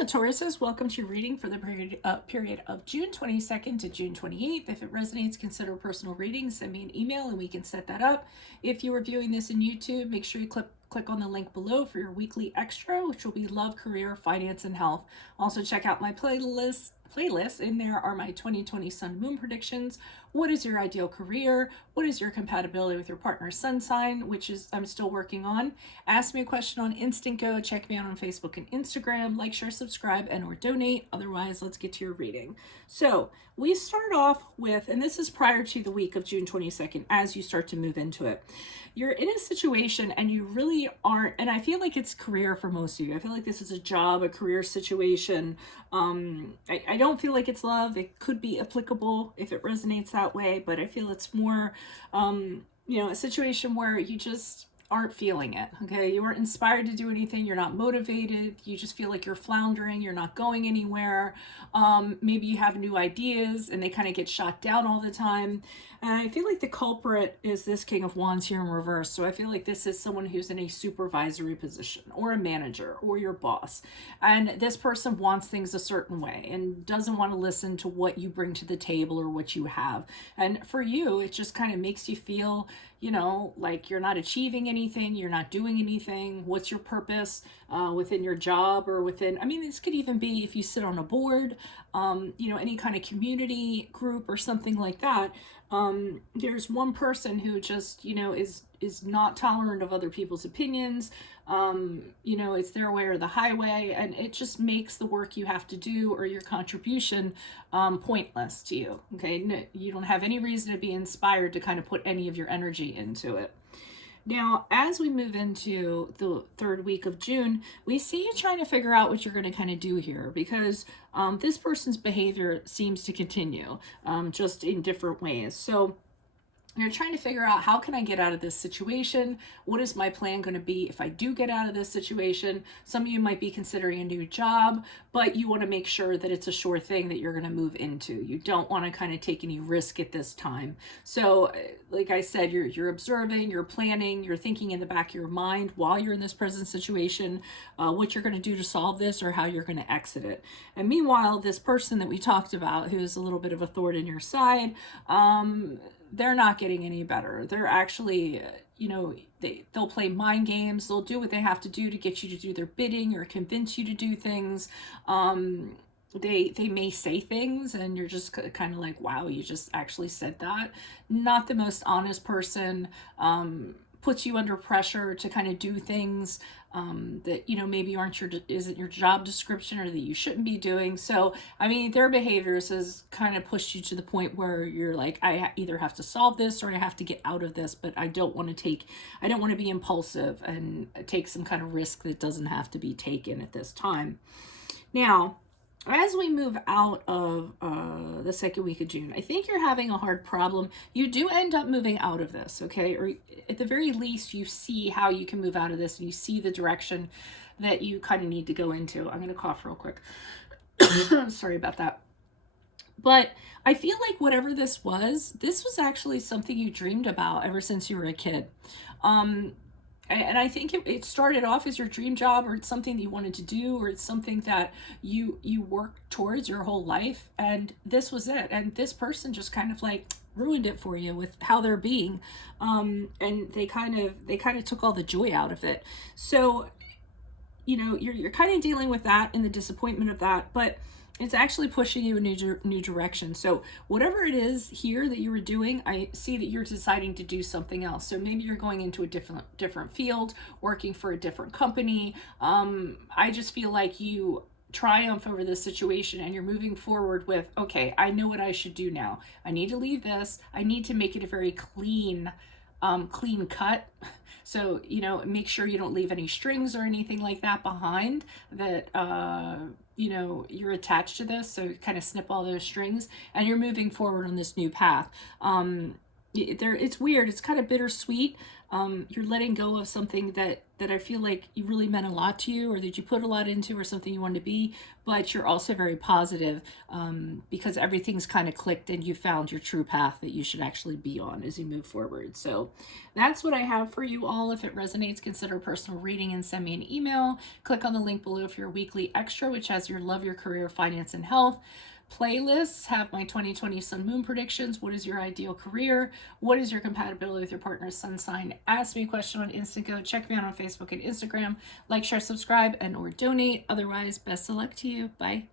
Hello, Tauruses. Welcome to your reading for the period of June 22nd to June 28th. If it resonates, consider personal reading. Send me an email and we can set that up. If you are viewing this in YouTube, make sure you click on the link below for your weekly extra, which will be love, career, finance, and health. Also, check out my playlist. In there are my 2020 sun moon predictions. What is your ideal career? What is your compatibility with your partner's sun sign, which is I'm still working on. Ask me a question on Instant Go. Check me out on Facebook and Instagram. Like, share, subscribe, and or donate. Otherwise, let's get to your reading. So we start off with, and this is prior to the week of June 22nd, as you start to move into it. You're in a situation and you really aren't, and I feel like it's career for most of you. I feel like this is a job, a career situation. I don't feel like it's love. It could be applicable if it resonates that way, but I feel it's more, a situation where you just aren't feeling it. Okay, you aren't inspired to do anything. You're not motivated. You just feel like you're floundering. You're not going anywhere. Maybe you have new ideas and they kind of get shot down all the time. And I feel like the culprit is this King of Wands here in reverse. So I feel like this is someone who's in a supervisory position or a manager or your boss. And this person wants things a certain way and doesn't want to listen to what you bring to the table or what you have. And for you, it just kind of makes you feel, like you're not achieving anything, you're not doing anything. What's your purpose within your job or within, this could even be if you sit on a board, any kind of community group or something like that. There's one person who just, is not tolerant of other people's opinions. It's their way or the highway, and it just makes the work you have to do or your contribution pointless to you. Okay, no, you don't have any reason to be inspired to kind of put any of your energy into it. Now, as we move into the third week of June, we see you trying to figure out what you're going to kind of do here because this person's behavior seems to continue just in different ways. So you're trying to figure out, how can I get out of this situation? What is my plan going to be if I do get out of this situation? Some of you might be considering a new job, but you want to make sure that it's a sure thing that you're going to move into. You don't want to kind of take any risk at this time. So like I said, you're observing, you're planning, you're thinking in the back of your mind while you're in this present situation, what you're going to do to solve this or how you're going to exit it. And meanwhile, this person that we talked about, who is a little bit of a thorn in your side, they're not getting any better. They're actually, they'll play mind games. They'll do what they have to do to get you to do their bidding or convince you to do things. They may say things and you're just kind of like, wow, you just actually said that. Not the most honest person. Puts you under pressure to kind of do things that maybe isn't your job description or that you shouldn't be doing. So their behaviors has kind of pushed you to the point where you're like, I either have to solve this or I have to get out of this, but I don't want to be impulsive and take some kind of risk that doesn't have to be taken at this time. Now, as we move out of the second week of June, I think you're having a hard problem. You do end up moving out of this, okay? Or at the very least, you see how you can move out of this and you see the direction that you kind of need to go into. I'm going to cough real quick. Sorry about that. But I feel like whatever this was actually something you dreamed about ever since you were a kid. And I think it started off as your dream job, or it's something that you wanted to do, or it's something that you worked towards your whole life. And this was it. And this person just kind of like ruined it for you with how they're being. And they kind of took all the joy out of it. So, you're kind of dealing with that and the disappointment of that, but it's actually pushing you in a new direction. So whatever it is here that you were doing, I see that you're deciding to do something else. So maybe you're going into a different field, working for a different company. I just feel like you triumph over this situation and you're moving forward with, okay, I know what I should do now. I need to leave this. I need to make it a very clean cut. So, make sure you don't leave any strings or anything like that behind that, you're attached to this. So kind of snip all those strings and you're moving forward on this new path. It's weird. It's kind of bittersweet. You're letting go of something that I feel like you really meant a lot to you, or that you put a lot into, or something you wanted to be, but you're also very positive, because everything's kind of clicked and you found your true path that you should actually be on as you move forward. So that's what I have for you all. If it resonates, consider a personal reading and send me an email. Click on the link below for your weekly extra, which has your love, your career, finance, and health playlists. Have my 2020 sun moon predictions. What is your ideal career? What is your compatibility with your partner's sun sign? Ask me a question on Instago. Check me out on Facebook and Instagram. Like, share, subscribe, and or donate. Otherwise, best of luck to you. Bye.